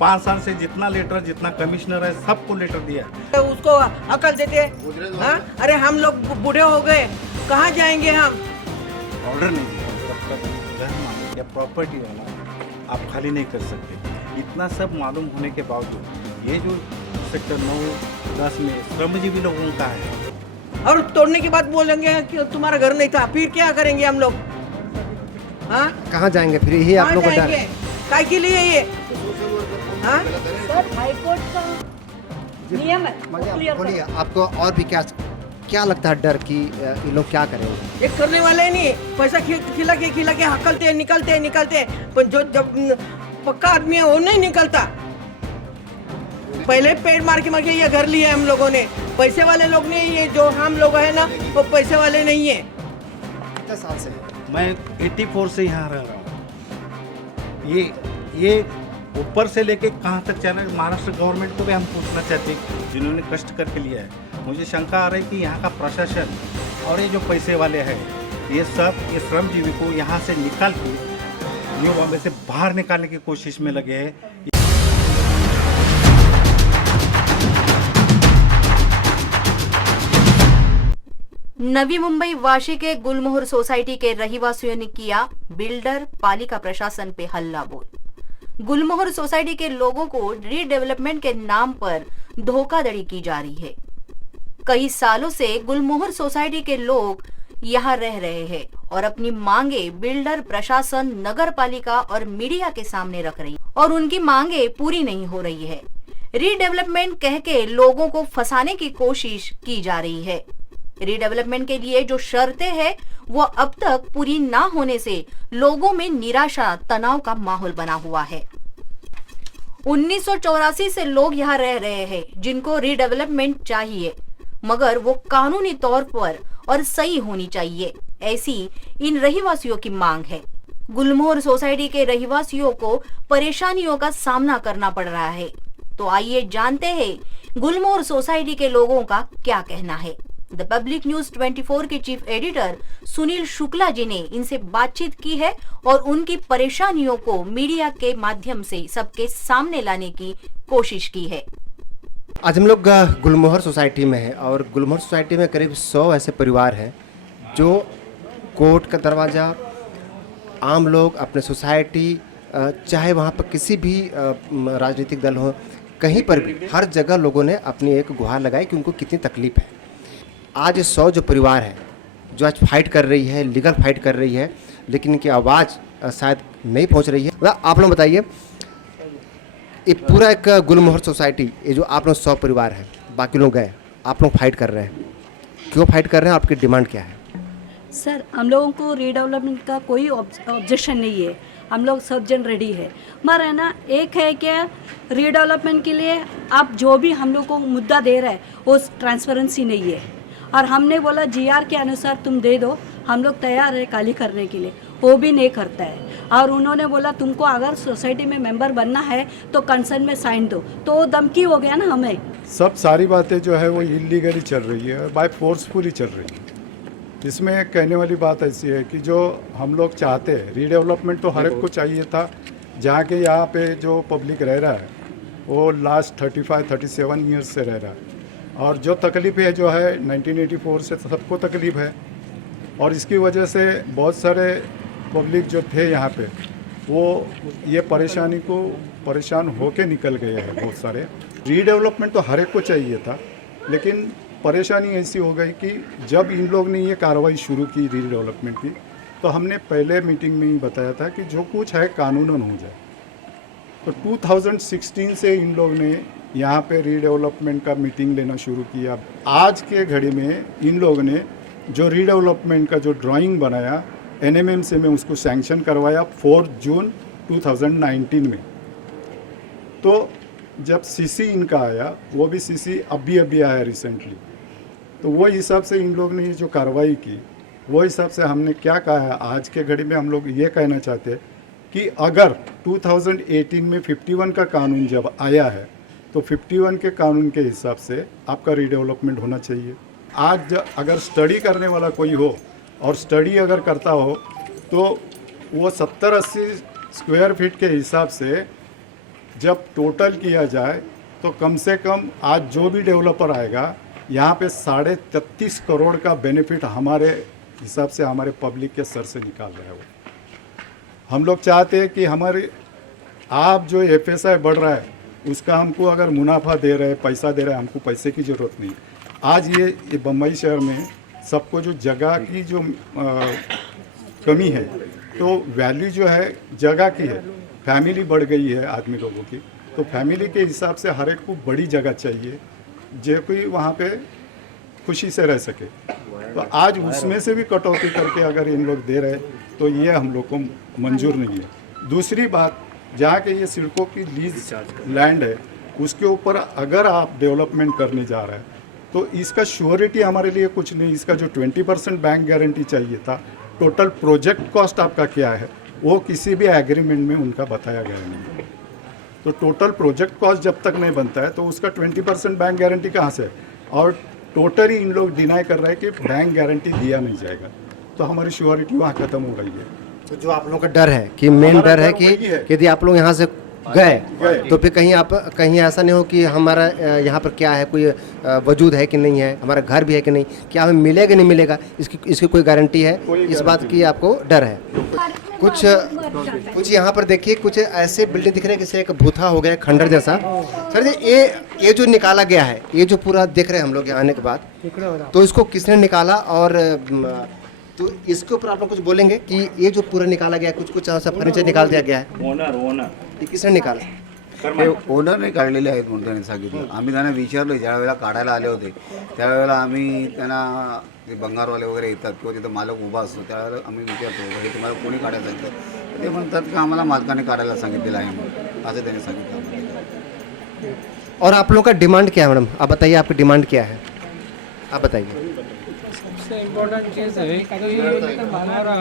5 साल से जितना लेटर, जितना कमिश्नर है, सबको लेटर दिया है। उसको अकल देते हाँ? अरे हम लोग बूढ़े हो गए, कहाँ जाएंगे हम? ऑर्डर नहीं दिया, जब तक घर मालिक या प्रॉपर्टी वाला आप खाली नहीं कर सकते। इतना सब मालूम होने के बावजूद ये जो सेक्टर 9-10 में श्रमजीवी लोगों का है, और तोड़ने के बाद बोलेंगे कि तुम्हारा घर नहीं था, फिर क्या करेंगे हम लोग? हाँ, कहाँ जाएंगे फिर? यही आप लोग को डर है। काय के लिए ये? हाँ? सर हाईकोर्ट का नियम है, वो क्लियर करो। बोलिए, आपको और भी क्या लगता है डर कि ये लोग क्या करेंगे? ये करने वाले नहीं, पैसा खिला के हकलते निकलते, पर जो जब पक्का आदमी है वो नहीं निकलता। पहले पेड़ मार के ये घर लिया हम लोगों ने, पैसे वाले लोग नहीं। ये जो हम लोग है ना, वो पैसे वाले नहीं है। कितने साल से? मैं 84 से यहाँ रह रहा हूँ। ये ऊपर से लेके कहाँ तक चला, महाराष्ट्र गवर्नमेंट को भी हम पूछना चाहते हैं, जिन्होंने कष्ट करके लिया है। मुझे शंका आ रही है कि यहाँ का प्रशासन और ये जो पैसे वाले हैं, ये सब ये श्रमजीवी को यहाँ से निकाल के न्यू बॉम्बे से बाहर निकालने की कोशिश में लगे हैं। नवी मुंबई वाशी के गुलमोहर सोसाइटी के रहिवासियों ने किया बिल्डर पालिका प्रशासन पे हल्ला बोल। गुलमोहर सोसाइटी के लोगों को रीडेवलपमेंट के नाम पर धोखाधड़ी की जा रही है। कई सालों से गुलमोहर सोसाइटी के लोग यहाँ रह रहे हैं और अपनी मांगे बिल्डर, प्रशासन, नगर पालिका और मीडिया के सामने रख रही और उनकी मांगे पूरी नहीं हो रही है। रीडेवलपमेंट कह के लोगों को फंसाने की कोशिश की जा रही है। रीडेवलपमेंट के लिए जो शर्तें हैं वो अब तक पूरी ना होने से लोगों में निराशा, तनाव का माहौल बना हुआ है। 1984 से लोग यहाँ रह रहे हैं जिनको रीडेवलपमेंट चाहिए, मगर वो कानूनी तौर पर और सही होनी चाहिए, ऐसी इन रहिवासियों की मांग है। गुलमोहर सोसाइटी के रहिवासियों को परेशानियों का सामना करना पड़ रहा है। तो आइए जानते हैं गुलमोहर सोसाइटी के लोगों का क्या कहना है। द पब्लिक न्यूज 24 के चीफ एडिटर सुनील शुक्ला जी ने इनसे बातचीत की है और उनकी परेशानियों को मीडिया के माध्यम से सबके सामने लाने की कोशिश की है। आज हम लोग गुलमोहर सोसाइटी में हैं और गुलमोहर सोसाइटी में करीब 100 ऐसे परिवार हैं जो कोर्ट का दरवाज़ा, आम लोग, अपने सोसाइटी, चाहे वहाँ पर किसी भी राजनीतिक दल हो, कहीं पर भी हर जगह लोगों ने अपनी एक गुहार लगाई कि उनको कितनी तकलीफ है। आज 100 जो परिवार है जो आज फाइट कर रही है, लीगल फाइट कर रही है, लेकिन इनकी आवाज़ शायद नहीं पहुंच रही है। आप लोग बताइए, ये पूरा एक गुलमोहर सोसाइटी, ये जो आप लोग 100 परिवार हैं, बाकी लोग गए, आप लोग फाइट कर रहे हैं, क्यों फाइट कर रहे हैं? आपकी डिमांड क्या है? सर, हम लोगों को रीडेवलपमेंट का कोई ऑब्जेक्शन नहीं है, हम लोग सब जन रेडी है। मगर है ना, एक है क्या, रीडेवलपमेंट के लिए आप जो भी हम लोग को मुद्दा दे रहे हैं वो ट्रांसपेरेंसी नहीं है, और हमने बोला जीआर के अनुसार तुम दे दो, हम लोग तैयार है खाली करने के लिए, वो भी नहीं करता है। और उन्होंने बोला तुमको अगर सोसाइटी में मेंबर बनना है तो कंसर्न में साइन दो, तो वो धमकी हो गया ना हमें। सब सारी बातें जो है वो इलीगली चल रही है, बाय फोर्सफुली चल रही है। इसमें कहने वाली बात ऐसी है कि जो हम लोग चाहते हैं रीडेवलपमेंट तो हर एक को चाहिए था। जहाँ के यहाँ पे जो पब्लिक रह रहा है वो लास्ट 35-37 ईयर्स से रह रहा है, और जो तकलीफ़ है जो है 1984 से सबको तकलीफ़ है, और इसकी वजह से बहुत सारे पब्लिक जो थे यहाँ पे वो ये परेशानी को परेशान होके निकल गए हैं बहुत सारे। रीडेवलपमेंट तो हर एक को चाहिए था, लेकिन परेशानी ऐसी हो गई कि जब इन लोग ने ये कार्रवाई शुरू की रीडेवलपमेंट की, तो हमने पहले मीटिंग में ही बताया था कि जो कुछ है कानूनन हो जाए। तो 2016 से इन लोग ने यहाँ पे रीडेवलपमेंट का मीटिंग लेना शुरू किया। आज के घड़ी में इन लोग ने जो रीडेवलपमेंट का जो ड्राइंग बनाया NMMC में उसको सैंक्शन करवाया 4 जून 2019 में। तो जब CC इनका आया, वो भी CC अभी आया रिसेंटली, तो वो हिसाब से इन लोग ने जो कार्रवाई की, वो हिसाब से हमने क्या कहा है, आज के घड़ी में हम लोग ये कहना चाहते हैं कि अगर 2018 में 51 का कानून जब आया है तो 51 के कानून के हिसाब से आपका रीडेवलपमेंट होना चाहिए। आज अगर स्टडी करने वाला कोई हो और स्टडी अगर करता हो तो वो 70-80 स्क्वायर फीट के हिसाब से जब टोटल किया जाए तो कम से कम आज जो भी डेवलपर आएगा यहाँ पे 33.5 करोड़ का बेनिफिट हमारे हिसाब से हमारे पब्लिक के सर से निकाल रहे हैं वो। हम लोग चाहते हैं कि हमारे आप जो FSI बढ़ रहा है उसका हमको अगर मुनाफा दे रहे हैं, पैसा दे रहे हैं, हमको पैसे की ज़रूरत नहीं। आज ये बम्बई शहर में सबको जो जगह की जो कमी है, तो वैल्यू जो है जगह की है। फैमिली बढ़ गई है आदमी लोगों की, तो फैमिली के हिसाब से हर एक को बड़ी जगह चाहिए जो कोई वहाँ पे खुशी से रह सके। तो आज उसमें से भी कटौती करके अगर इन लोग दे रहे तो ये हम लोग को मंजूर नहीं है। दूसरी बात, जहाँ के ये सड़कों की लीज लैंड है उसके ऊपर अगर आप डेवलपमेंट करने जा रहे हैं तो इसका श्योरिटी हमारे लिए कुछ नहीं। इसका जो 20% बैंक गारंटी चाहिए था, टोटल प्रोजेक्ट कॉस्ट आपका क्या है वो किसी भी एग्रीमेंट में उनका बताया गया नहीं। तो टोटल प्रोजेक्ट कॉस्ट जब तक नहीं बनता है तो उसका 20% बैंक गारंटी कहाँ से है? और टोटली इन लोग डिनाई कर रहे हैं कि बैंक गारंटी दिया नहीं जाएगा, तो हमारी श्योरिटी वहाँ ख़त्म हो रही है। तो जो आप लोगों का डर है कि मेन डर है कि यदि आप लोग यहाँ से गए तो फिर कहीं ऐसा नहीं हो कि हमारा यहाँ पर क्या है, कोई वजूद है कि नहीं है, हमारा घर भी है कि नहीं, क्या हमें मिलेगा नहीं मिलेगा, इसकी कोई गारंटी है? इस बात की आपको डर है? कुछ यहाँ पर देखिए, कुछ ऐसे बिल्डिंग दिख रहे हैं जैसे एक भूथा हो गया, खंडर जैसा। सर जी, ये जो निकाला गया है, ये जो पूरा देख रहे हैं हम लोग यहाँ आने के बाद, तो इसको किसने निकाला? और तो इसके ऊपर आप लोग कुछ बोलेंगे कि ये जो पूरा निकाला गया है, कुछ ऐसा फर्नीचर निकाल दिया गया है, ओनर ये किसने निकाला? ते ओनरने काढलेले आहेत म्हणून त्यांनी सांगितलं. आम्ही त्यांना विचारलं, ज्या वेळेला काढायला आले होते त्यावेळेला आम्ही त्यांना ते बंगारवाले वगैरे येतात किंवा तिथं मालक उभा असतो त्यावेळेला आम्ही विचारतो हे तुम्हाला कोणी काढायला सांगितलं? ते म्हणतात की आम्हाला मालकाने काढायला सांगितलेलं आहे म्हणून, असं त्यांनी सांगितलं. और आप लोगों का डिमांड क्या है मैडम? आप बताइए, आपकी डिमांड क्या है, आप बताइए। सबसे इम्पोर्टेंट चीज़ है कि हमारा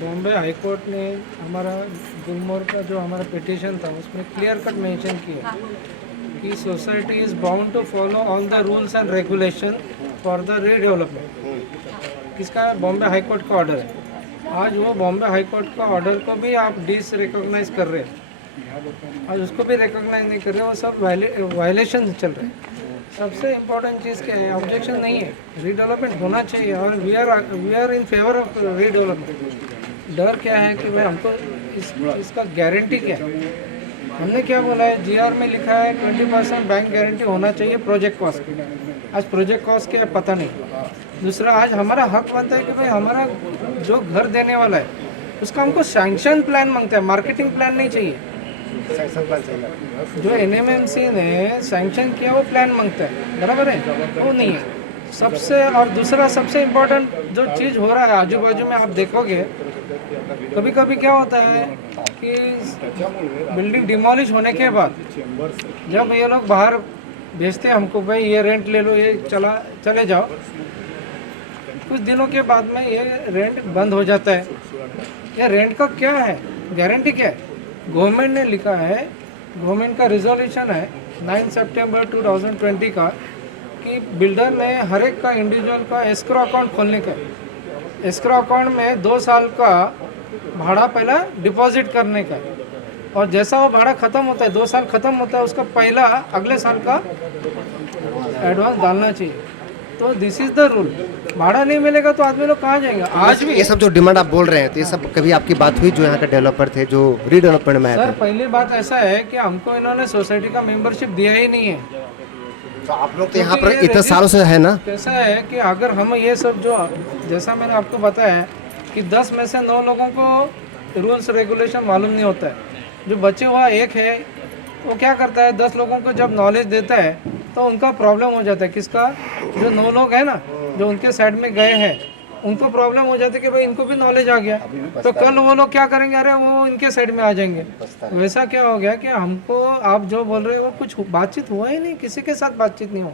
बॉम्बे हाई कोर्ट ने हमारा गुलमोहर का जो हमारा पिटीशन था उसमें क्लियर कट मेंशन किया कि society is bound to follow all the rules and regulation for the redevelopment. किसका? बॉम्बे हाई कोर्ट का ऑर्डर है। आज वो बॉम्बे हाई कोर्ट का ऑर्डर को भी आप डिसरिकॉग्नाइज कर रहे हैं, आज उसको भी रिकॉग्नाइज नहीं कर रहे, वो सब वायलेशन चल रहे हैं। सबसे इम्पोर्टेंट चीज़ क्या है? ऑब्जेक्शन नहीं है, रीडेवलपमेंट होना चाहिए और we are in favour of redevelopment. डर क्या है कि भाई हमको इसका गारंटी क्या है? हमने क्या बोला है, GR में लिखा है 20% बैंक गारंटी होना चाहिए प्रोजेक्ट कॉस्ट। आज प्रोजेक्ट कॉस्ट क्या है पता नहीं। दूसरा, आज हमारा हक बनता है कि भाई हमारा जो घर देने वाला है उसका हमको सैंक्शन प्लान मांगता है, मार्केटिंग प्लान नहीं चाहिए। जो NMMC ने सैंक्शन किया वो प्लान मांगता है, बराबर है, वो नहीं है सबसे। और दूसरा सबसे इम्पोर्टेंट जो चीज़ हो रहा है आजू बाजू में, आप देखोगे कभी कभी क्या होता है कि बिल्डिंग डिमोलिश होने के बाद जब ये लोग बाहर भेजते हैं हमको, भाई ये रेंट ले लो, ये चले जाओ, कुछ दिनों के बाद में ये रेंट बंद हो जाता है। ये रेंट का क्या है, गारंटी क्या है? गवर्नमेंट ने लिखा है, गवर्नमेंट का रिजोल्यूशन है 9 सितंबर 2020 का कि बिल्डर ने हर एक का इंडिविजुअल का एस्क्रो अकाउंट खोलने का है। एस्क्रो अकाउंट में 2 साल का भाड़ा पहला डिपॉजिट करने का है, और जैसा वो भाड़ा ख़त्म होता है, 2 साल ख़त्म होता है, उसका पहला अगले साल का एडवांस डालना चाहिए। तो दिस इज़ द रूल। भाड़ा नहीं मिलेगा तो आदमी लोग कहाँ जाएंगे? आज भी ये सब जो डिमांड आप बोल रहे हैं, तो ये सब कभी आपकी बात हुई जो यहाँ के डेवलपर थे जो रीडेवलपमेंट में आए सर, थे? पहली बात ऐसा है कि हमको इन्होंने सोसाइटी का मेंबरशिप दिया ही नहीं है। तो आप लोग तो यहाँ पर इतने सालों से है ना? कैसा है कि अगर हम ये सब जो, जैसा मैंने आपको बताया कि 10 में से 9 लोगों को रूल्स रेगुलेशन मालूम नहीं होता है। जो बचे हुआ एक है वो क्या करता है, 10 लोगों को जब नॉलेज देता है तो उनका प्रॉब्लम हो जाता है। किसका? जो 9 लोग हैं ना, जो उनके साइड में गए हैं, उनको प्रॉब्लम हो जाती है कि भाई इनको भी नॉलेज आ गया, तो कल वो लोग क्या करेंगे, अरे वो इनके साइड में आ जाएंगे। वैसा क्या हो गया कि हमको आप जो बोल रहे हो वो कुछ बातचीत हुआ ही नहीं, किसी के साथ बातचीत नहीं हुआ।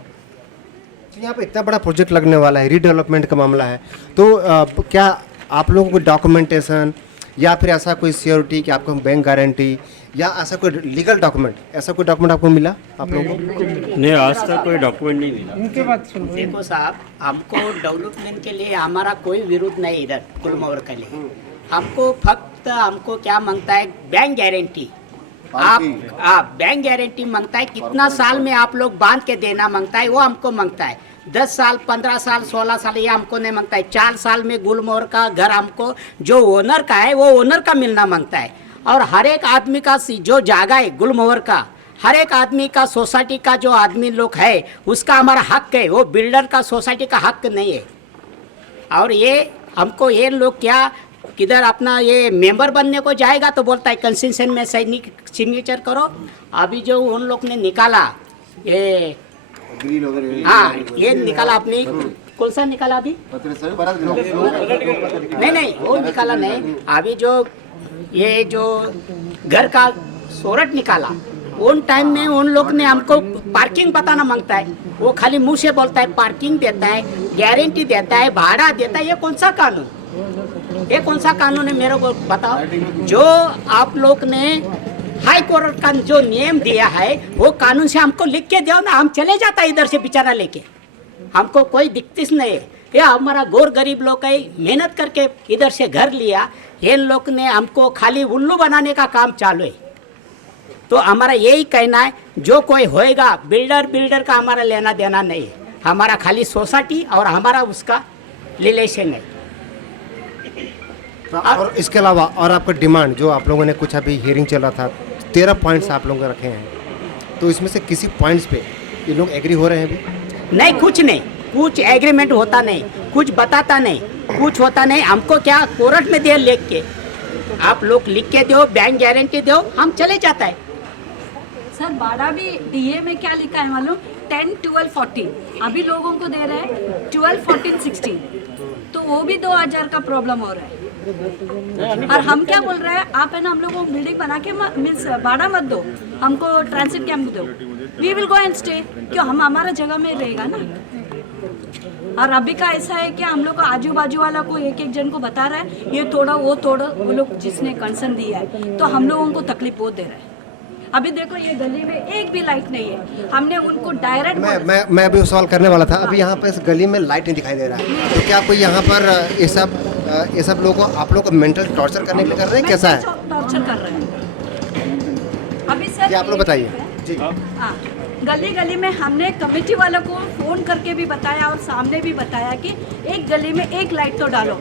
तो यहाँ पे इतना बड़ा प्रोजेक्ट लगने वाला है, रीडेवलपमेंट का मामला है, तो क्या आप लोगों को डॉक्यूमेंटेशन या फिर ऐसा कोई सिक्योरिटी कि आपको बैंक गारंटी या ऐसा कोई लीगल डॉक्यूमेंट, ऐसा कोई डॉक्यूमेंट आपको मिला आप लोगों को? नहीं, आज तक कोई डॉक्यूमेंट नहीं मिला। इनके बात सुनो। देखो साहब, हमको डेवलपमेंट के लिए हमारा कोई विरोध नहीं इधर गुलमोहर के लिए। हमको फक्त हमको क्या मांगता है, बैंक गारंटी। आप बैंक गारंटी मांगता है, कितना साल में आप लोग बांध के देना मांगता है, वो हमको मांगता है। 10 साल, 15 साल, 16 साल ये हमको नहीं मांगता है। 4 साल में गुलमोहर का घर हमको जो ओनर का है वो ओनर का मिलना मांगता है। और हर एक आदमी का जो जगह है गुलमोहर का, हर एक आदमी का, सोसाइटी का जो आदमी लोग है उसका हमारा हक है, वो बिल्डर का सोसाइटी का हक नहीं है। और ये हमको ये लोग क्या किधर अपना ये मेंबर बनने को जाएगा तो बोलता है कंसेशन में सिग्नेचर करो। अभी जो उन लोग ने निकाला ये, हाँ ये निकाला अपनी, कौन सा निकाला अभी? नहीं वो निकाला नहीं। अभी जो ये जो घर का सोरठ निकाला, उन टाइम में उन लोग ने हमको पार्किंग बताना मांगता है। वो खाली मुंह से बोलता है पार्किंग देता है, गारंटी देता है, भाड़ा देता है। ये कौन सा कानून, ये कौन सा कानून है मेरे को बताओ। जो आप लोग ने हाई कोर्ट का जो नियम दिया है वो कानून से हमको लिख के दो ना, हम चले जाता है इधर से बेचारा लेके, हमको कोई दिक्कत नहीं है। ये हमारा गौर गरीब लोग है, मेहनत करके इधर से घर लिया, ये लोग ने हमको खाली उल्लू बनाने का काम चालू है। तो हमारा यही कहना है, जो कोई होएगा बिल्डर का हमारा लेना देना नहीं है, हमारा खाली सोसाइटी और हमारा उसका रिलेशन है। और इसके अलावा और आपका डिमांड जो आप लोगों ने कुछ अभी हियरिंग चल रहा था, 13 पॉइंट्स आप लोगों ने रखे हैं, तो इसमें से किसी पॉइंट्स पे ये लोग एग्री हो रहे हैं अभी? नहीं, कुछ नहीं, कुछ एग्रीमेंट होता नहीं, कुछ बताता नहीं, कुछ होता नहीं। हमको क्या कोर्ट में दे लिख के, आप लोग लिख के दो, बैंक गारंटी दो, हम चले जाता है। सर भाड़ा भी डीए में क्या लिखा है मालूम? 10, 12, 14। अभी लोगों को दे रहे हैं 12, 14, 16, तो वो भी 2000 का प्रॉब्लम हो रहा है। और हम क्या बोल रहे हैं, आप है ना हम लोगों को बिल्डिंग बना के मीन्स भाड़ा मत दो, हमको ट्रांसिट कैंप दो, we will go and stay, क्यों हम हमारा जगह में रहेगा ना। और अभी का ऐसा है कि हम लोग को आजू बाजू वाला को एक एक जन को बता रहा है ये तोड़ो वो तोड़ो, वो लोग जिसने कंसर्न दिया है, तो हम लोगों को तकलीफ बहुत दे रहा है। अभी देखो ये गली में एक भी लाइट नहीं है, हमने उनको डायरेक्ट मैं अभी सवाल करने वाला था। अभी यहाँ पर इस गली में लाइट नहीं दिखाई दे रहा है, तो क्या कोई यहाँ पर ये सब लोगों को आप लोग को मेंटल टॉर्चर करने के लिए कर रहे हैं, कैसा है? टॉर्चर कर रहे हैं अभी सर। जी आप लोग बताइए जी। हाँ, गली में हमने कमेटी वालों को फ़ोन करके भी बताया और सामने भी बताया कि एक गली में एक लाइट तो डालो।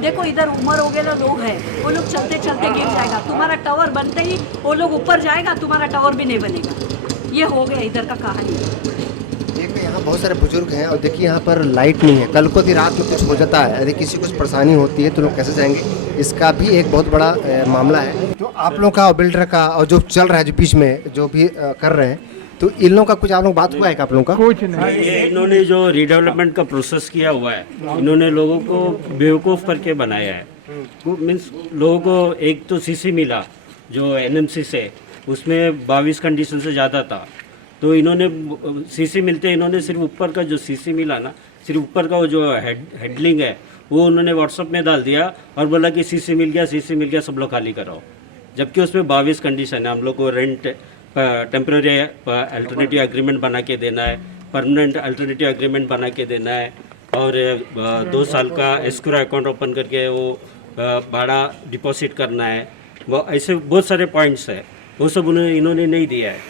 देखो इधर उम्र हो गए लोग हैं, वो लोग चलते चलते गिर जाएगा, तुम्हारा टावर बनते ही वो लोग ऊपर जाएगा, तुम्हारा टावर भी नहीं बनेगा। ये हो गया इधर का कहानी। देखिए यहाँ बहुत सारे बुजुर्ग हैं और देखिए यहाँ पर लाइट नहीं है। कल को भी रात में कुछ हो जाता है, यदि किसी को कुछ परेशानी होती है तो लोग कैसे जाएंगे, इसका भी एक बहुत बड़ा मामला है। तो आप लोगों का और बिल्डर का और जो चल रहा है जो बीच में जो भी कर रहे हैं, तो इन लोगों का कुछ आप लोग बात हुआ है आप लोगों का? कुछ नहीं, इन्होंने जो रीडेवलपमेंट का प्रोसेस किया हुआ है, इन्होंने लोगों को बेवकूफ़ करके बनाया है। वो मीन्स लोगों को एक तो सीसी मिला जो एनएमसी से, उसमें 22 कंडीशन से ज़्यादा था, तो इन्होंने सीसी मिलते इन्होंने सिर्फ ऊपर का जो सीसी मिला ना, सिर्फ ऊपर का वो जो हेडलिंग है वो उन्होंने व्हाट्सअप में डाल दिया और बोला कि सीसी मिल गया, सब लोग खाली कराओ। जबकि उसमें 22 कंडीशन है। हम लोग को रेंट टेम्प्रेरी अल्टरनेटिव एग्रीमेंट बना के देना है, परमानेंट अल्टरनेटिव एग्रीमेंट बना के देना है, और 2 साल का एस्क्रो अकाउंट ओपन करके वो भाड़ा डिपॉजिट करना है। वो ऐसे बहुत सारे पॉइंट्स है, वो सब इन्होंने नहीं दिया है।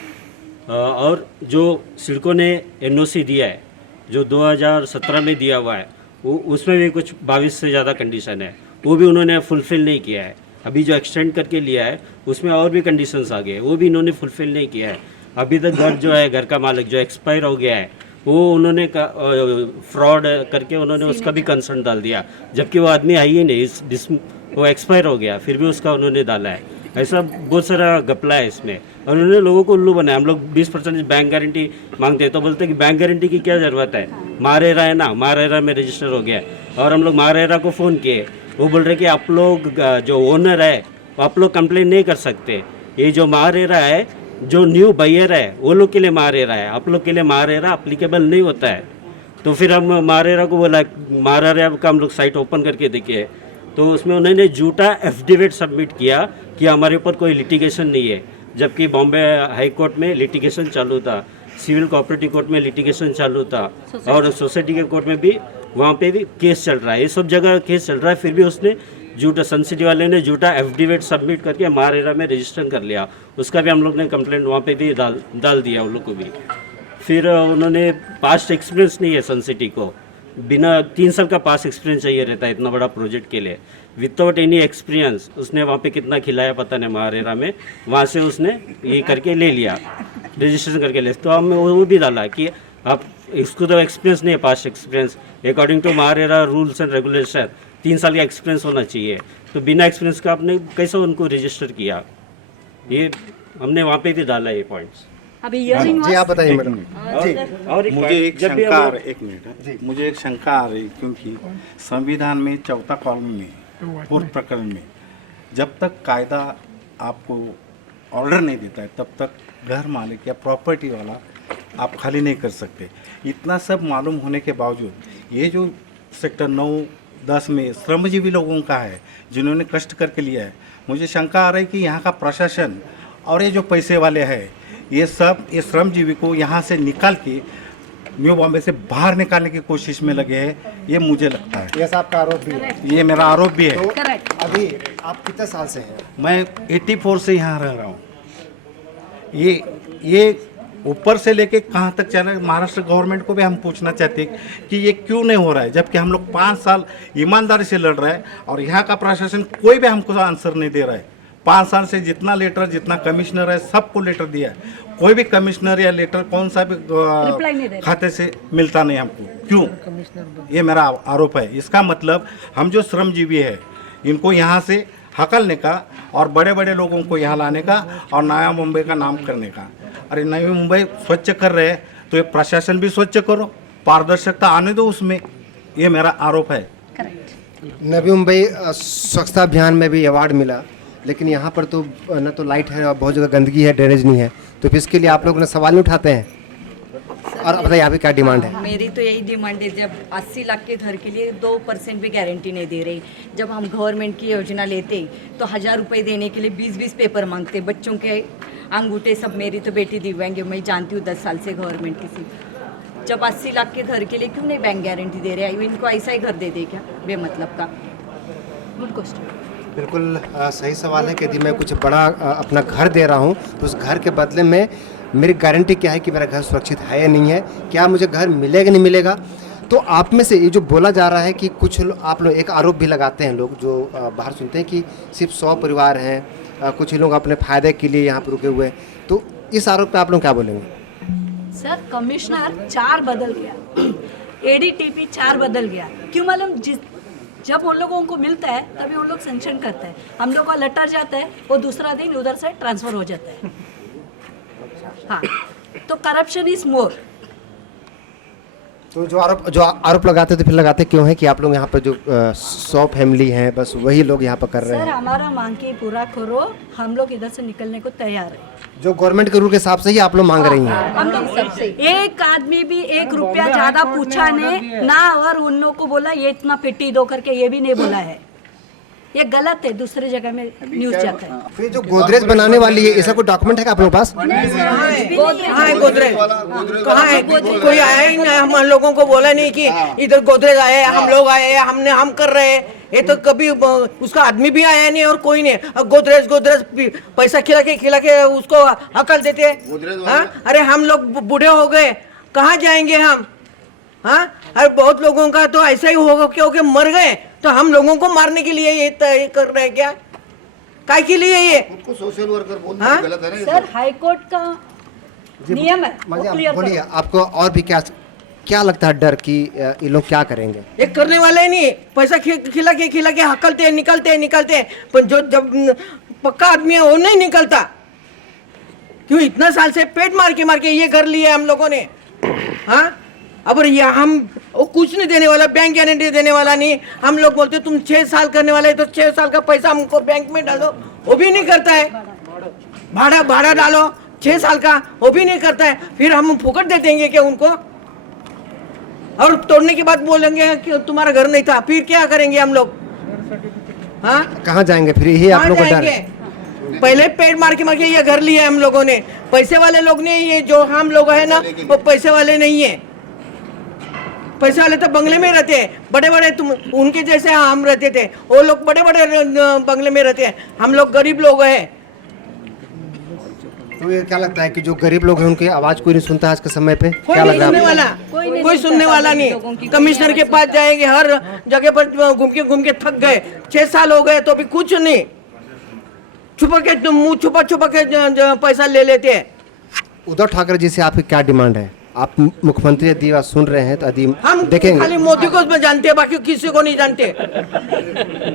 और जो सिडको ने एनओसी दिया है जो 2017 में दिया हुआ है, वो उसमें भी कुछ 22 से ज़्यादा कंडीशन है, वो भी उन्होंने फुलफ़िल नहीं किया है। अभी जो एक्सटेंड करके लिया है उसमें और भी कंडीशंस आ गए, वो भी इन्होंने फुलफ़िल नहीं किया है। अभी तक घर जो है, घर का मालिक जो एक्सपायर हो गया है, वो उन्होंने फ्रॉड करके उन्होंने उसका भी कंसर्न डाल दिया, जबकि वो आदमी है ही नहीं, वो एक्सपायर हो गया, फिर भी उसका उन्होंने डाला है। ऐसा बहुत सारा घपला है इसमें, और उन्होंने लोगों को उल्लू बनाया। हम लोग 20% बैंक गारंटी मांगते हैं तो बोलते हैं कि बैंक गारंटी की क्या ज़रूरत है, मारेरा है ना, मारेरा में रजिस्टर हो गया। और हम लोग मारेरा को फ़ोन किए, वो बोल रहे कि आप लोग जो ओनर है आप लोग कंप्लेन नहीं कर सकते, ये जो मारेरा है, जो न्यू बायर है, वो लोग के लिए मारेरा है, आप लोग के लिए मारेरा अप्लीकेबल नहीं होता है। तो फिर हम मारेरा को बोला, मारेरा का हम लोग साइट ओपन करके देखिए, तो उसमें उन्होंने झूठा एफिडेविट सबमिट किया कि हमारे ऊपर कोई लिटिगेशन नहीं है, जबकि बॉम्बे हाई कोर्ट में लिटिगेशन चालू था, सिविल कोऑपरेटिव कोर्ट में लिटिगेशन चालू था, और सोसाइटी के कोर्ट में भी, वहाँ पे भी केस चल रहा है, ये सब जगह केस चल रहा है। फिर भी उसने झूठा सन सिटी वाले ने झूठा एफिडेविट सबमिट करके महारेरा में रजिस्टर कर लिया। उसका भी हम लोग ने कंप्लेंट वहाँ पे भी डाल दिया उन लोग को भी। फिर उन्होंने पास्ट एक्सपीरियंस नहीं है सन सिटी को, बिना 3 साल का पास्ट एक्सपीरियंस चाहिए रहता है इतना बड़ा प्रोजेक्ट के लिए। विदाउट एनी एक्सपीरियंस उसने वहाँ पे कितना खिलाया पता नहीं महारेरा में, वहाँ से उसने ये करके ले लिया, रजिस्ट्रेशन करके ले। तो हम वो भी डाला कि आप इसको तो एक्सपीरियंस नहीं है, past experience according to MahaRERA rules and regulation 3 साल का एक्सपीरियंस होना चाहिए। तो बिना एक्सपीरियंस का आपने कैसे उनको रजिस्टर किया, ये हमने वहाँ पे भी डाला ये पॉइंट्स। अभी हियरिंग जी आप बताइए मैडम। और मुझे एक जब भी शंका हम आ रही, एक मिनट, मुझे एक शंका आ रही, क्योंकि संविधान में 4था कॉलम में पूर्व प्रकरण में जब तक कायदा आपको ऑर्डर नहीं देता है तब तक घर मालिक या प्रॉपर्टी वाला आप खाली नहीं कर सकते। इतना सब मालूम होने के बावजूद ये जो सेक्टर 9-10 में श्रमजीवी लोगों का है जिन्होंने कष्ट करके लिया है, मुझे शंका आ रही कि यहाँ का प्रशासन और ये जो पैसे वाले हैं ये सब ये श्रमजीवी को यहाँ से निकाल के न्यू बॉम्बे से बाहर निकालने की कोशिश में लगे हैं, ये मुझे लगता है। ये आपका आरोप भी है? ये मेरा आरोप भी है। तो अभी आप कितने साल से हैं? मैं 84 से यहाँ रह रहा हूँ। ये ऊपर से लेके कहाँ तक चल रहा है, महाराष्ट्र गवर्नमेंट को भी हम पूछना चाहते हैं कि ये क्यों नहीं हो रहा है, जबकि हम लोग 5 साल ईमानदारी से लड़ रहे हैं और यहाँ का प्रशासन कोई भी हमको आंसर नहीं दे रहा है। 5 साल से जितना लेटर, जितना कमिश्नर है सबको लेटर दिया है, कोई भी कमिश्नर या लेटर कौन सा भी खाते से मिलता नहीं हमको, क्यों? ये मेरा आरोप है। इसका मतलब हम जो श्रमजीवी है इनको यहाँ से हकलने का और बड़े बड़े लोगों को यहाँ लाने का और नया मुंबई का नाम करने का। अरे नई मुंबई स्वच्छ कर रहे हैं तो ये प्रशासन भी स्वच्छ करो, पारदर्शिता आने दो उसमें, ये मेरा आरोप है। नवी मुंबई स्वच्छता अभियान में भी अवार्ड मिला, लेकिन यहाँ पर तो न तो लाइट है और बहुत जगह गंदगी है, ड्रेनेज नहीं है, तो फिर इसके लिए आप लोग ने सवाल नहीं उठाते हैं? और बताइए यहाँ पे क्या डिमांड है? मेरी तो यही डिमांड है, जब 80 लाख के घर के लिए 2% भी गारंटी नहीं दे रही, जब हम गवर्नमेंट की योजना लेते तो 1000 रुपये देने के लिए 20-20 पेपर मांगते, बच्चों के अंगूठे सब। मेरी तो बेटी दिव्यांग है, मैं जानती हूँ 10 साल से गवर्नमेंट की। जब 80 लाख के घर के लिए क्यों नहीं बैंक गारंटी दे रहे हैं? इनको ऐसा ही घर दे दे क्या बेमतलब का? Good question. बिल्कुल सही सवाल है कि यदि मैं कुछ बड़ा अपना घर दे रहा हूँ तो उस घर के बदले में मेरी गारंटी क्या है कि मेरा घर सुरक्षित है या नहीं है, क्या मुझे घर मिलेगा नहीं मिलेगा? तो आप में से ये जो बोला जा रहा है कि कुछ आप लोग एक आरोप भी लगाते हैं, लोग जो बाहर सुनते हैं कि सिर्फ 100 परिवार हैं, कुछ लोग अपने फ़ायदे के लिए यहाँ पर रुके हुए हैं, तो इस आरोप पे आप लोग क्या बोलेंगे? सर कमिश्नर 4 बदल गया, एडीटीपी 4 बदल गया, क्यों मालूम? जब उन लोगों को मिलता है तभी उन लोग सेंक्शन करते हैं, हम लोग का लेटर जाता है वो दूसरा दिन उधर से ट्रांसफर हो जाता है। हाँ, तो करप्शन इज मोर। तो जो आरोप लगाते तो फिर लगाते क्यों है कि आप लोग यहाँ पर जो 100 फैमिली हैं बस वही लोग यहाँ पर कर रहे हैं? सर हमारा मांग के पूरा करो, हम लोग इधर से निकलने को तैयार है। जो गवर्नमेंट के रूल के हिसाब से ही आप लोग मांग रही हैं? हम लोग सबसे एक आदमी भी 1 रुपया ज्यादा पूछा नहीं ना, और उन लोगों को बोला ये इतना पेटी दो करके, ये भी नहीं बोला है। ये गलत है, दूसरे जगह में न्यूज जाता है। फिर जो गोदरेज बनाने वाली है, ऐसा कोई डॉक्यूमेंट है क्या आप लोगों के पास? गोदरेज कहाँ है? कोई आया ही नहीं, हम लोगों को बोला नहीं कि इधर गोदरेज आए, हम लोग आए, हम कर रहे हैं। ये तो कभी उसका आदमी भी आया नहीं और कोई नहीं। गोदरेज पैसा खिला के उसको अकल देते। अरे हम लोग बूढ़े हो गए, कहाँ जाएंगे हम? हाँ, अरे बहुत लोगों का तो ऐसा ही होगा क्योंकि मर गए, तो हम लोगों को मारने के लिए ये कर रहे हैं क्या? काय के लिए ये? सोशल वर्कर बोलते हैं, गलत है ना? सर हाई कोर्ट का नियम है, वो क्लियर बोलिए, आपको और भी क्या लगता है डर कि ये लोग क्या करेंगे? ये करने वाले नहीं, पैसा खिला के हकलते निकलते, पर जो जब पक्का आदमी है वो नहीं निकलता। क्यों? इतना साल से पेट मार के ये कर लिया हम लोगों ने। हाँ, अब हम वो कुछ नहीं देने वाला, बैंक गारंटी देने वाला नहीं। हम लोग बोलते तुम 6 साल करने वाले तो 6 साल का पैसा हमको बैंक में डालो, वो भी नहीं करता है। भाड़ा डालो 6 साल का, वो भी नहीं करता है। फिर हम फुकट दे देंगे क्या उनको? और तोड़ने के बाद बोलेंगे कि तुम्हारा घर नहीं था, फिर क्या करेंगे हम लोग? हाँ, कहाँ जाएंगे फिर? यही आप लोगों को डर है? पहले पेट मार के ये घर लिया हम लोगों ने, पैसे वाले लोग ने। ये जो हम लोग है ना वो पैसे वाले नहीं है, पैसे वाले तो बंगले में रहते हैं, बड़े बड़े, तुम उनके जैसे हम रहते थे, वो लोग बड़े बड़े बंगले में रहते हैं, हम लोग गरीब लोग हैं। तो ये क्या लगता है कि जो गरीब लोग हैं उनकी आवाज कोई नहीं सुनता आज के समय पे? कोई क्या नहीं लग रहा सुनने है वाला, कोई सुनने वाला नहीं। कमिश्नर के पास जाएंगे, हर जगह पर घूम के थक गए, 6 साल हो गए तो भी कुछ नहीं, छुपा के मुंह छुपा के पैसा ले लेते हैं। उद्धव ठाकरे जी से आपकी क्या डिमांड है? आप मुख्यमंत्री यदि बात सुन रहे हैं तो यदि हम देखेंगे खाली मोदी को जानते हैं, बाकी किसी को नहीं जानते,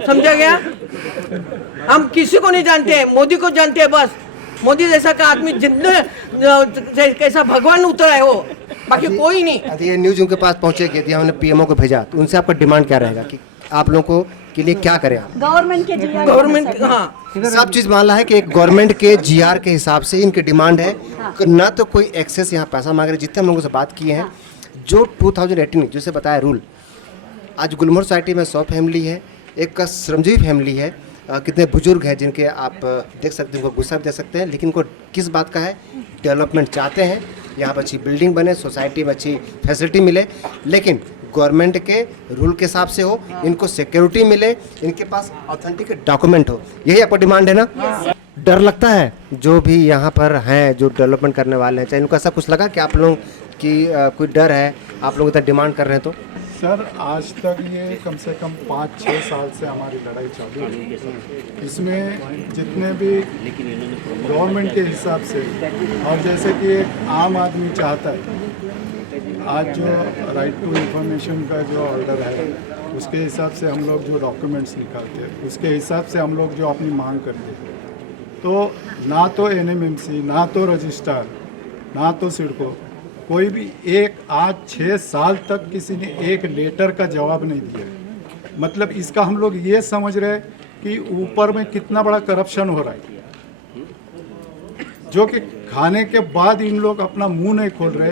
समझा गया? हम किसी को नहीं जानते हैं, मोदी को जानते हैं बस। मोदी जैसा का आदमी जितने कैसा भगवान उतरा है वो, बाकी कोई नहीं। यदि ये न्यूज उनके पास पहुंचेगी, यदि हमने पीएमओ को भेजा तो उनसे आपका डिमांड क्या रहेगा कि आप लोगों को के लिए क्या करें? आप गवर्नमेंट के गवर्नमेंट, हाँ, सब चीज मामला है कि एक गवर्नमेंट के जीआर के हिसाब से इनकी डिमांड है, ना तो कोई एक्सेस यहाँ पैसा मांग रहे। जितने हम लोगों से बात किए हैं, जो 2018 जैसे बताया रूल, आज गुलमोहर सोसाइटी में 100 फैमिली है, एक श्रमजीवी फैमिली है, कितने बुजुर्ग हैं जिनके आप देख सकते हैं, उनको गुस्सा भी दे सकते हैं, लेकिन उनको किस बात का है? डेवलपमेंट चाहते हैं, यहाँ पर अच्छी बिल्डिंग बने, सोसाइटी में अच्छी फैसिलिटी मिले, लेकिन गवर्नमेंट के रूल के हिसाब से हो, इनको सिक्योरिटी मिले, इनके पास ऑथेंटिक डॉक्यूमेंट हो। यही आपका डिमांड है ना? डर लगता है जो भी यहाँ पर हैं, जो डेवलपमेंट करने वाले हैं, चाहे इनको ऐसा कुछ लगा कि आप लोग की कोई डर है, आप लोग इतना डिमांड कर रहे हैं? तो सर आज तक ये कम से कम 5-6 साल से हमारी लड़ाई चालू है। इसमें जितने भी गवर्नमेंट के हिसाब से, और जैसे कि एक आम आदमी चाहता है, आज जो राइट टू इंफॉर्मेशन का जो ऑर्डर है, उसके हिसाब से हम लोग जो डॉक्यूमेंट्स निकालते हैं, उसके हिसाब से हम लोग जो अपनी मांग करते हैं, तो ना तो एनएमएमसी, ना तो रजिस्ट्रार, ना तो सिडको, कोई भी एक आज 6 साल तक किसी ने एक लेटर का जवाब नहीं दिया। मतलब इसका हम लोग ये समझ रहे हैं कि ऊपर में कितना बड़ा करप्शन हो रहा है, जो कि खाने के बाद इन लोग अपना मुंह नहीं खोल रहे,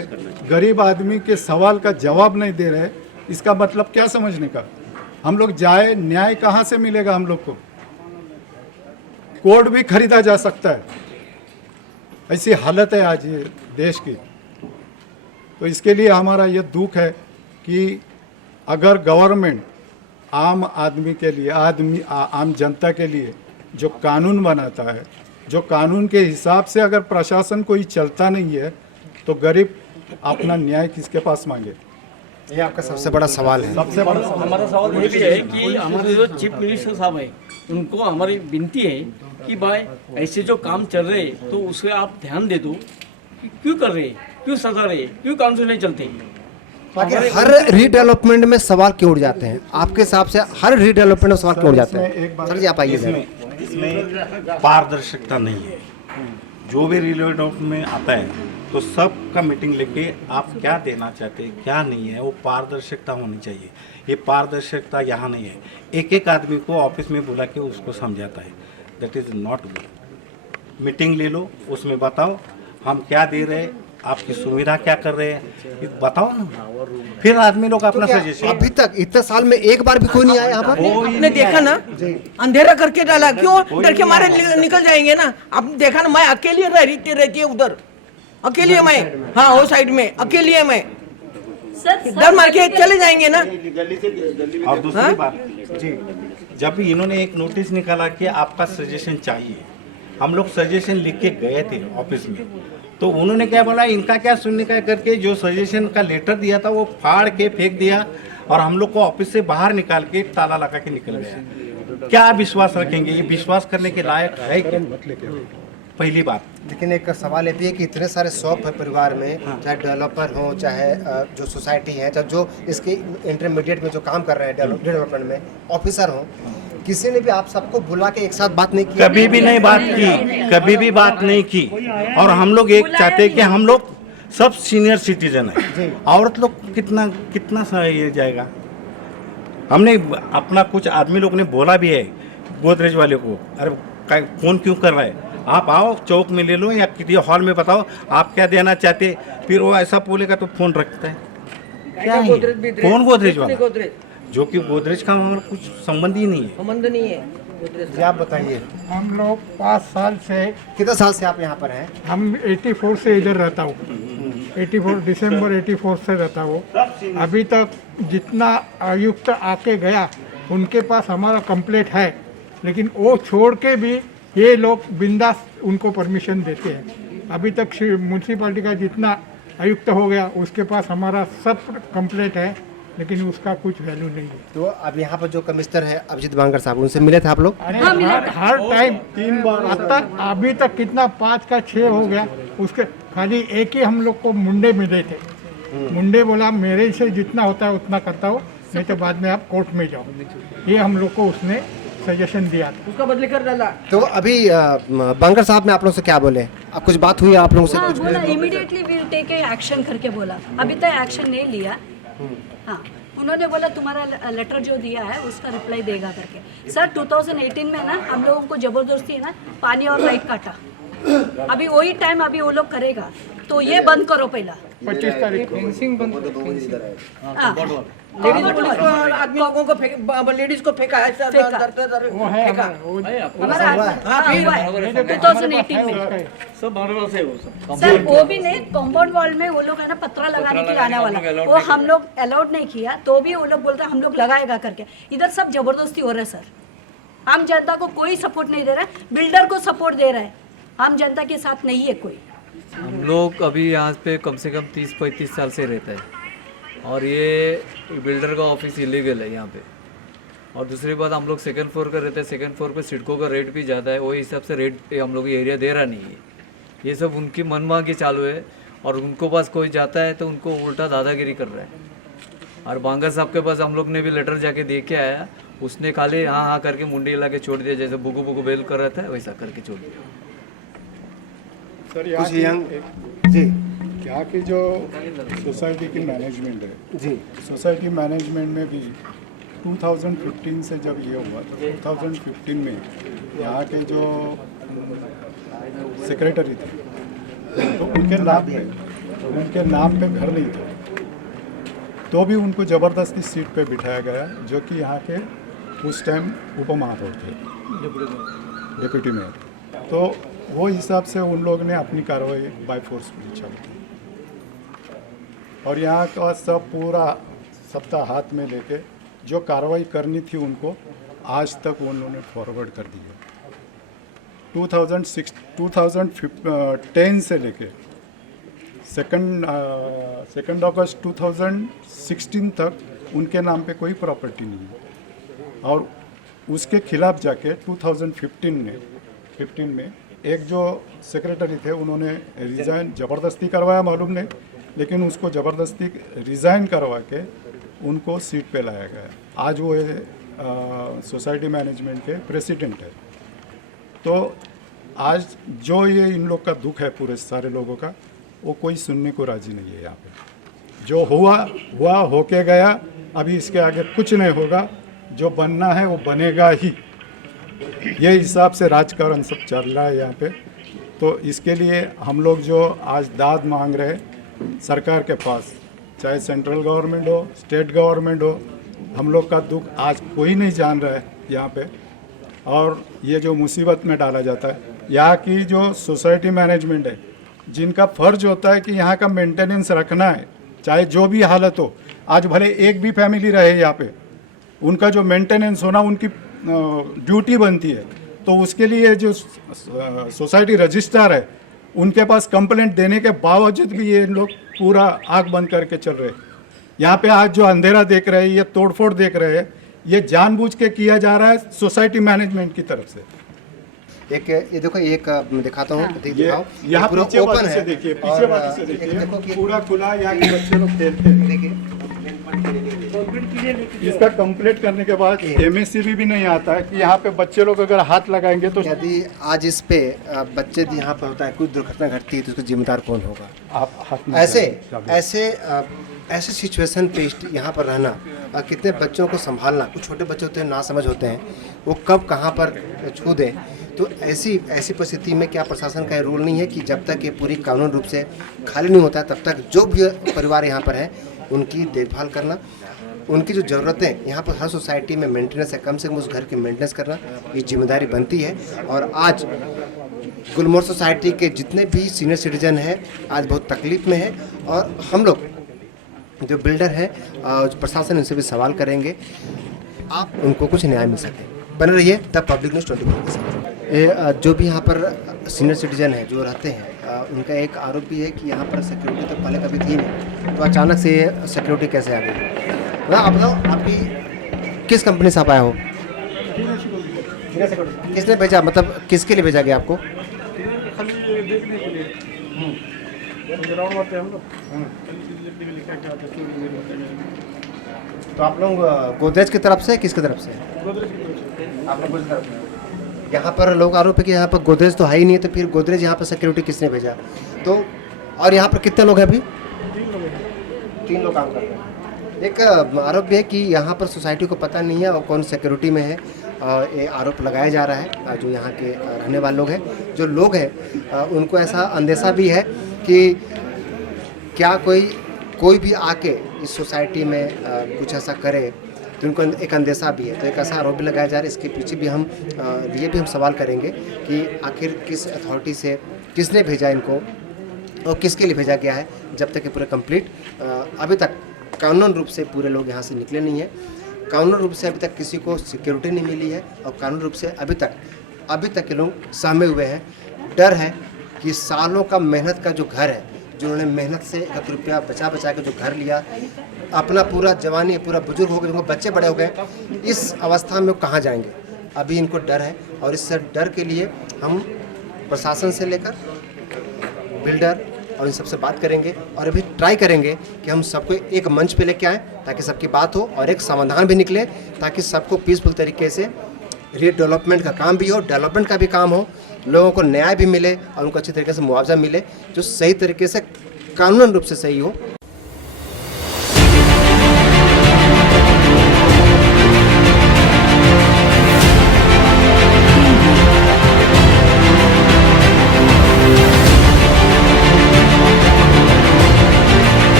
गरीब आदमी के सवाल का जवाब नहीं दे रहे। इसका मतलब क्या समझने का? हम लोग जाए, न्याय कहाँ से मिलेगा हम लोग को? कोर्ट भी खरीदा जा सकता है, ऐसी हालत है आज ये देश की। तो इसके लिए हमारा ये दुख है कि अगर गवर्नमेंट आम आदमी के लिए, आम जनता के लिए जो कानून बनाता है, जो कानून के हिसाब से अगर प्रशासन कोई चलता नहीं है, तो गरीब अपना न्याय किसके पास मांगे? ये आपका सबसे बड़ा सवाल है। सबसे बड़ा सवाल हमारा सवाल ये भी है कि हमारे जो चीफ मिनिस्टर साहब है, उनको हमारी विनती है कि भाई ऐसे जो काम चल रहे हैं तो उससे आप ध्यान दे दो कि क्यों कर रहे हैं, क्यों सजा रहे हैं, क्यों काउंसिल नहीं चलते। बाकी हर रीडेवलपमेंट में सवाल क्यों उठ जाते हैं आपके हिसाब से? हर रीडेवलपमेंट में सवाल क्यों उठ जाते हैं? सर जी आप आइए। इसमें पारदर्शिता नहीं है। जो भी रिलेवेंट में आता है तो सबका मीटिंग लेके आप क्या देना चाहते हैं, क्या नहीं है, वो पारदर्शिता होनी चाहिए। ये पारदर्शिता यहाँ नहीं है। एक एक आदमी को ऑफिस में बुला के उसको समझाता है, that is not good. Meeting ले लो, उसमें बताओ हम क्या दे रहे हैं, आपकी सुविधा क्या कर रहे हैं, ये बताओ ना, फिर आदमी लोग अपना सजेशन। अभी तक इतने साल में एक बार भी कोई नहीं आया यहाँ पर? आपने देखा ना, अंधेरा करके डाला, क्यों? डर के मारे निकल जाएंगे ना। आपने देखा ना, मैं अकेली रहती है उधर, अकेली है मैं, हाँ वो साइड में अकेली है मैं, डर मार के चले जाएंगे ना। और दूसरी बात जी, जब भी इन्होंने एक नोटिस निकाला कि आपका सजेशन चाहिए, हम लोग सजेशन लिख के गए थे ऑफिस में, तो उन्होंने क्या बोला, इनका क्या सुनने का करके जो सजेशन का लेटर दिया था वो फाड़ के फेंक दिया और हम लोग को ऑफिस से बाहर निकाल के ताला लगा के निकल गया। क्या विश्वास रखेंगे? ये विश्वास करने के लायक है क्या? पहली बात। लेकिन एक सवाल ये भी है कि इतने सारे 100 परिवार में, चाहे डेवलपर हो, चाहे जो सोसाइटी है, चाहे जो इसके इंटरमीडिएट में जो काम कर रहे हैं डेवलपमेंट में ऑफिसर हो, किसी ने भी आप सबको बुला के एक साथ बात नहीं की? कभी भी नहीं बात की, कभी भी बात नहीं की। और हम लोग एक चाहते हैं कि हम लोग सब सीनियर सिटीजन है, औरत लोग कितना सा ये जाएगा। हमने अपना कुछ आदमी लोग ने बोला भी है गोदरेज वाले को, अरे फोन क्यों कर रहा है, आप आओ चौक में ले लो या किसी हॉल में बताओ आप क्या देना चाहते। फिर वो ऐसा बोलेगा तो फोन रखता है, क्या है कौन गोदरेज वाला, जो कि गोदरेज का हमारा कुछ संबंध ही नहीं है। संबंध नहीं है। जी आप बताइए। हम लोग 5 साल से, कितने साल से आप यहाँ पर हैं? हम 84 से इधर रहता हूँ, 84 दिसंबर 84 से रहता हूँ। अभी तक जितना आयुक्त आके गया उनके पास हमारा कंप्लेंट है, लेकिन वो छोड़ के भी ये लोग बिंदास उनको परमिशन देते हैं। अभी तक म्यूनसिपालिटी का जितना आयुक्त हो गया उसके पास हमारा सब कंप्लेंट है, लेकिन उसका कुछ वैल्यू नहीं है। तो अब यहाँ पर जो कमिश्नर है अभिजीत बांगर साहब, उनसे मिले थे आप लोग? अरे हर टाइम 3 बार अभी तक कितना 5 का 6 हो गया, उसके खाली एक ही हम लोग को मुंडे मिले थे। मुंडे बोला मेरे से जितना होता है उतना करता हो, नहीं तो बाद में आप कोर्ट में जाओ, ये हम लोग को उसने सजेशन दिया था। उसका बदले कर डाला। तो अभी बांगर साहब ने आप लोगों से क्या बोले? अब कुछ बात हुई आप लोगों से? हाँ, कुछ बोला इमीडिएटली विल टेक एक्शन करके बोला। अभी तक एक्शन नहीं लिया। हाँ, उन्होंने बोला तुम्हारा लेटर जो दिया है उसका रिप्लाई देगा करके। सर 2018 में ना हम लोगों को जबरदस्ती ना पानी और लाइट काटा। अभी वही टाइम अभी वो लोग करेगा, तो ये बंद करो पहला। 25 तारीख को आदमियों को लेडीज को फेंका है सर, वो है फेंका। हमारा हुआ है 2018 में। सर वो भी नहीं, कॉम्पाउंड वॉल में वो लोग है ना पत्रा लगाने के लिए आने वाला, वो हम लोग अलाउड नहीं किया, तो भी वो लोग बोलते हैं हम लोग लगाएगा करके। इधर सब जबरदस्ती हो रहा है सर। आम जनता को कोई सपोर्ट नहीं दे रहा है, बिल्डर को सपोर्ट दे रहा है, आम जनता के साथ नहीं है कोई। हम लोग अभी यहाँ पे कम से कम 30-35 साल से रहता है, और ये बिल्डर का ऑफिस इलीगल है यहाँ पे। और दूसरी बात, हम लोग सेकंड फ्लोर का रहते हैं, सेकंड फ्लोर पे सिडको का रेट भी ज़्यादा है, वही हिसाब से रेट हम लोग एरिया दे रहा नहीं है। ये सब उनकी मनमानी चालू है, और उनको पास कोई जाता है तो उनको उल्टा दादागिरी कर रहा है। और बांगर साहब के पास हम लोग ने भी लेटर जाके दे के आया, उसने खाली हाँ हाँ करके मुंडी हिला के छोड़ दिया, जैसे बुगु बुगु बेल कर रहा था वैसा करके छोड़ दिया। सर यहाँ की जो सोसाइटी की मैनेजमेंट है जी, सोसाइटी मैनेजमेंट में भी 2015 से जब ये हुआ था, 2015 में यहाँ के जो सेक्रेटरी थे तो उनके नाम पे घर नहीं था, तो भी उनको ज़बरदस्ती सीट पे बिठाया गया, जो कि यहाँ के उस टाइम उप महापौर थे, डिप्टी मेयर। तो वो हिसाब से उन लोग ने अपनी कार्रवाई बाय फोर्स चालू की, और यहाँ का सब पूरा सत्ता हाथ में लेके जो कार्रवाई करनी थी उनको आज तक उन्होंने फॉरवर्ड कर दी है। 2010 से लेके 2 अगस्त 2016 तक उनके नाम पे कोई प्रॉपर्टी नहीं है, और उसके खिलाफ जाके 2015 में एक जो सेक्रेटरी थे उन्होंने रिज़ाइन ज़बरदस्ती करवाया, मालूम नहीं, लेकिन उसको ज़बरदस्ती रिज़ाइन करवा के उनको सीट पे लाया गया। आज वो सोसाइटी मैनेजमेंट के प्रेसिडेंट है। तो आज जो ये इन लोग का दुख है पूरे सारे लोगों का, वो कोई सुनने को राजी नहीं है। यहाँ पे जो हुआ होके गया, अभी इसके आगे कुछ नहीं होगा, जो बनना है वो बनेगा ही। ये हिसाब से राजकारण सब चल रहा है यहाँ पे। तो इसके लिए हम लोग जो आज दाद मांग रहे हैं सरकार के पास, चाहे सेंट्रल गवर्नमेंट हो, स्टेट गवर्नमेंट हो, हम लोग का दुख आज कोई नहीं जान रहा है यहाँ पे। और ये जो मुसीबत में डाला जाता है, यहाँ की जो सोसाइटी मैनेजमेंट है, जिनका फ़र्ज होता है कि यहाँ का मेंटेनेंस रखना है, चाहे जो भी हालत हो, आज भले एक भी फैमिली रहे यहाँ पे, उनका जो मेंटेनेंस होना उनकी ड्यूटी बनती है। तो उसके लिए जो सोसाइटी रजिस्ट्रार है, उनके पास कंप्लेंट देने के बावजूद भी ये लोग पूरा आँख बंद करके चल रहे हैं। यहाँ पे आज जो अंधेरा देख रहे हैं, ये तोड़फोड़ देख रहे हैं, ये जानबूझ के किया जा रहा है सोसाइटी मैनेजमेंट की तरफ से। एक ये देखो, एक मैं दिखाता हूँ, यहाँ पीछे वाले से देखिए, पीछे वाले से देखिए, पूरा खुला, यहाँ के बच्चे लोग खेलते हैं। देखिए इसका कंप्लीट करने के बाद एमएससीबी भी नहीं आता है कि यहाँ पे बच्चे लोग अगर हाथ लगाएंगे तो यदि आज इस पे बच्चे यहाँ पे होता है, कोई दुर्घटना घटती है तो उसको जिम्मेदार कौन होगा? आप हाथ ऐसे सिचुएशन पे यहाँ पर रहना, कितने बच्चों को संभालना, कुछ छोटे बच्चे होते हैं, नासमझ होते हैं, वो कब कहाँ पर छू दें। तो ऐसी परिस्थिति में क्या प्रशासन का रोल नहीं है कि जब तक ये पूरी कानून रूप से खाली नहीं होता है, तब तक जो भी परिवार यहाँ पर है उनकी देखभाल करना, उनकी जो ज़रूरतें यहाँ पर हर सोसाइटी में मेंटेनेंस है, कम से कम उस घर की मेंटेनेंस करना, ये जिम्मेदारी बनती है। और आज गुलमोहर सोसाइटी के जितने भी सीनियर सिटीजन हैं आज बहुत तकलीफ में है, और हम लोग जो बिल्डर है जो प्रशासन, उनसे भी सवाल करेंगे, आप उनको कुछ न्याय मिल सके। बने रहिए द पब्लिक न्यूज़ 24 के साथ। ये जो भी यहाँ पर सीनियर सिटीजन है जो रहते हैं, उनका एक आरोप भी है कि यहाँ पर सिक्योरिटी तो पहले कभी थी नहीं, तो अचानक से ये सिक्योरिटी कैसे आ गई। आप बताओ, आपकी किस कंपनी से आप आए हो? किसने भेजा, मतलब किसके लिए भेजा गया आपको? तो आप लोग गोदरेज की तरफ से, किसकी तरफ से? आप लोग गोदरेज की तरफ से। यहाँ पर लोग आरोप है कि यहाँ पर गोदरेज तो है ही नहीं, तो फिर गोदरेज यहाँ पर सिक्योरिटी किसने भेजा? तो और यहाँ पर कितने लोग हैं अभी? 3 लोग काम कर रहे हैं। एक आरोप भी है कि यहाँ पर सोसाइटी को पता नहीं है और कौन सिक्योरिटी में है, ये आरोप लगाया जा रहा है। जो यहाँ के रहने वाले लोग हैं, जो लोग हैं, उनको ऐसा अंदेशा भी है कि क्या कोई भी आके इस सोसाइटी में कुछ ऐसा करे, तो उनको एक अंदेशा भी है। तो एक ऐसा आरोप भी लगाया जा रहा है। इसके पीछे भी हम सवाल करेंगे कि आखिर किस अथॉरिटी से, किसने भेजा इनको और किसके लिए भेजा गया है। जब तक ये पूरे कंप्लीट अभी तक कानून रूप से पूरे लोग यहाँ से निकले नहीं हैं, कानून रूप से अभी तक किसी को सिक्योरिटी नहीं मिली है, और कानून रूप से अभी तक ये लोग सहमे हुए हैं। डर है कि सालों का मेहनत का जो घर है, जो उन्होंने मेहनत से 1 रुपया बचा के जो घर लिया, अपना पूरा जवानी, पूरा बुजुर्ग हो गए, उनको बच्चे बड़े हो गए, इस अवस्था में वो कहाँ जाएंगे? अभी इनको डर है, और इस डर के लिए हम प्रशासन से लेकर बिल्डर और इन सबसे बात करेंगे, और अभी ट्राई करेंगे कि हम सबको एक मंच पे लेके आएँ ताकि सबकी बात हो और एक समाधान भी निकले, ताकि सबको पीसफुल तरीके से रीडेवलपमेंट का काम भी हो, डेवलपमेंट का भी काम हो, लोगों को न्याय भी मिले और उनको अच्छी तरीके से मुआवजा मिले, जो सही तरीके से कानूनन रूप से सही हो।